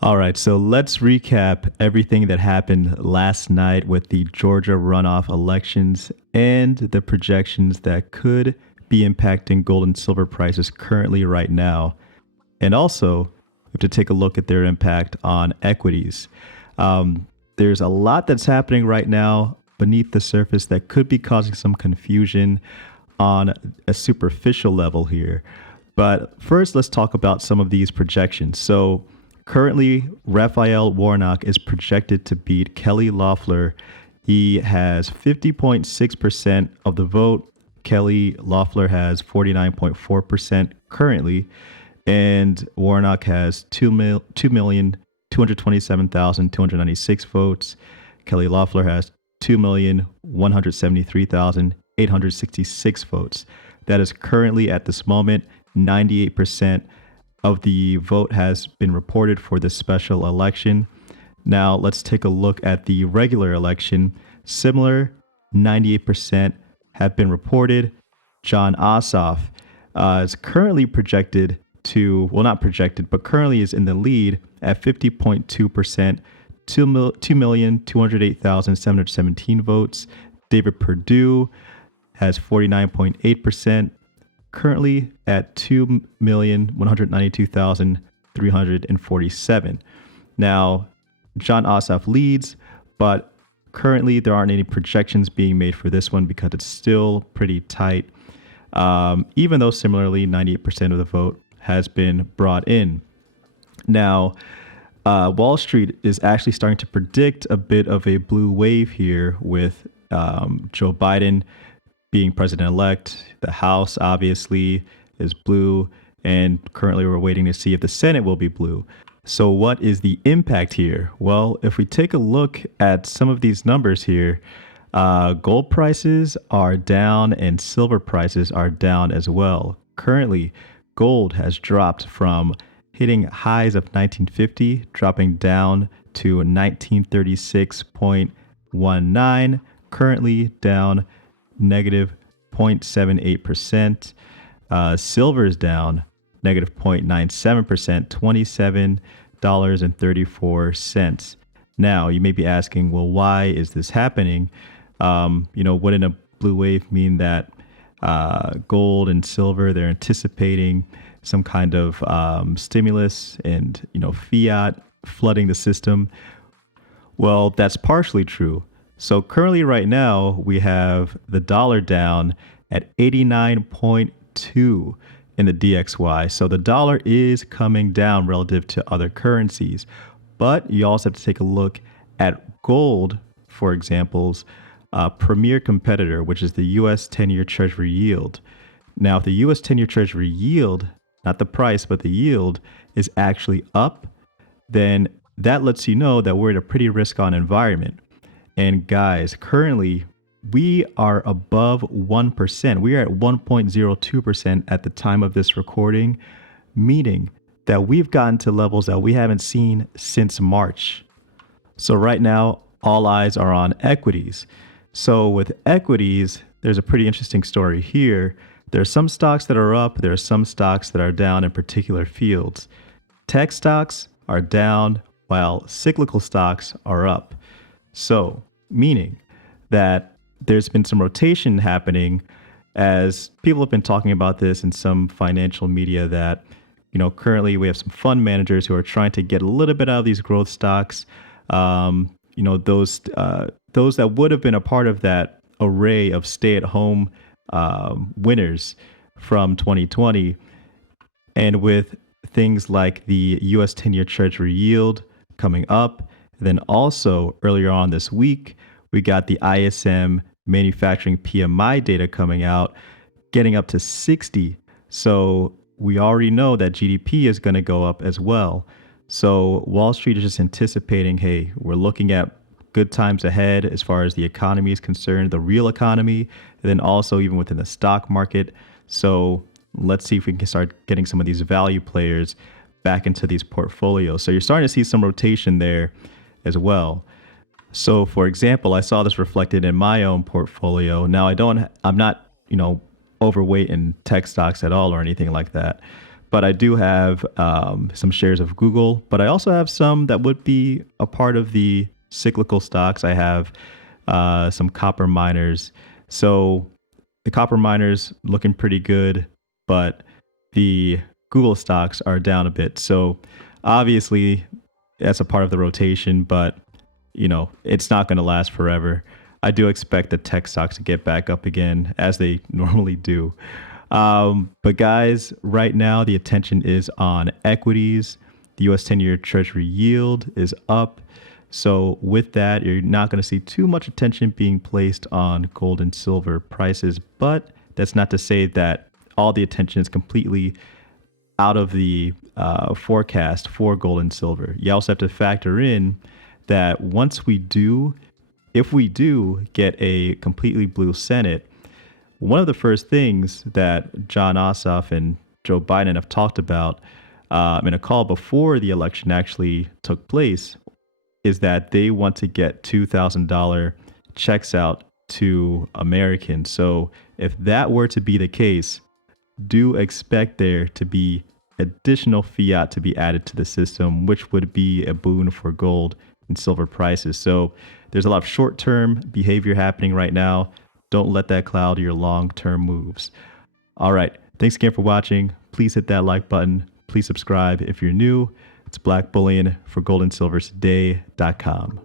All right, so let's recap everything that happened last night with the Georgia runoff elections and the projections that could be impacting gold and silver prices currently right now. And also, we have to take a look at their impact on equities. There's a lot that's happening right now beneath the surface that could be causing some confusion on a superficial level here. But first, let's talk about some of these projections. So, currently, Raphael Warnock is projected to beat Kelly Loeffler. He has 50.6% of the vote. Kelly Loeffler has 49.4% currently. And Warnock has 2,227,296 votes. Kelly Loeffler has 2,173,866 votes. That is currently at this moment 98% of the vote has been reported for this special election. Now let's take a look at the regular election. Similar, 98% have been reported. John Ossoff is currently projected to, well, not projected, but currently is in the lead at 50.2%, 2,208,717 votes. David Perdue has 49.8%, currently at 2,192,347. Now, John Ossoff leads, but currently there aren't any projections being made for this one because it's still pretty tight, even though similarly 98% of the vote has been brought in. Now, Wall Street is actually starting to predict a bit of a blue wave here with Joe Biden being president-elect. The House, obviously, is blue, and currently we're waiting to see if the Senate will be blue. So what is the impact here? Well, if we take a look at some of these numbers here, gold prices are down and silver prices are down as well. Currently, gold has dropped from hitting highs of 1950, dropping down to 1936.19, currently down negative 0.78%. Silver is down negative 0.97%, $27.34. Now, you may be asking, well, why is this happening? Wouldn't a blue wave mean that gold and silver, they're anticipating some kind of stimulus and, fiat flooding the system? Well, that's partially true. So currently right now, we have the dollar down at 89.2 in the DXY. So the dollar is coming down relative to other currencies. But you also have to take a look at gold, for example's premier competitor, which is the U.S. 10-year Treasury yield. Now, if the U.S. 10-year Treasury yield, not the price, but the yield, is actually up, then that lets you know that we're in a pretty risk-on environment. And guys, currently, we are above 1%. We are at 1.02% at the time of this recording, meaning that we've gotten to levels that we haven't seen since March. So right now, all eyes are on equities. So with equities, there's a pretty interesting story here. There are some stocks that are up. There are some stocks that are down in particular fields. Tech stocks are down while cyclical stocks are up. So, meaning that there's been some rotation happening, as people have been talking about this in some financial media, that currently we have some fund managers who are trying to get a little bit out of these growth stocks. Those that would have been a part of that array of stay-at-home winners from 2020, and with things like the U.S. 10-year Treasury yield coming up. Then also earlier on this week, we got the ISM manufacturing PMI data coming out, getting up to 60. So we already know that GDP is going to go up as well. So Wall Street is just anticipating, hey, we're looking at good times ahead as far as the economy is concerned, the real economy, and then also even within the stock market. So let's see if we can start getting some of these value players back into these portfolios. So you're starting to see some rotation there as well. So for example, I saw this reflected in my own portfolio. Now I'm not, overweight in tech stocks at all or anything like that. but I do have some shares of Google, but I also have some that would be a part of the cyclical stocks. I have some copper miners. So the copper miners looking pretty good, but the Google stocks are down a bit. So obviously that's a part of the rotation, but it's not going to last forever. I do expect the tech stocks to get back up again as they normally do. But guys, right now the attention is on equities. The US 10-year Treasury yield is up. So with that, you're not going to see too much attention being placed on gold and silver prices. But that's not to say that all the attention is completely out of the forecast for gold and silver. You also have to factor in that if we do get a completely blue Senate, one of the first things that John Ossoff and Joe Biden have talked about in a call before the election actually took place is that they want to get $2,000 checks out to Americans. So if that were to be the case, do expect there to be additional fiat to be added to the system, which would be a boon for gold and silver prices. So there's a lot of short-term behavior happening right now. Don't let that cloud your long-term moves. All right. Thanks again for watching. Please hit that like button. Please subscribe if you're new. It's Black Bullion for goldandsilvertoday.com.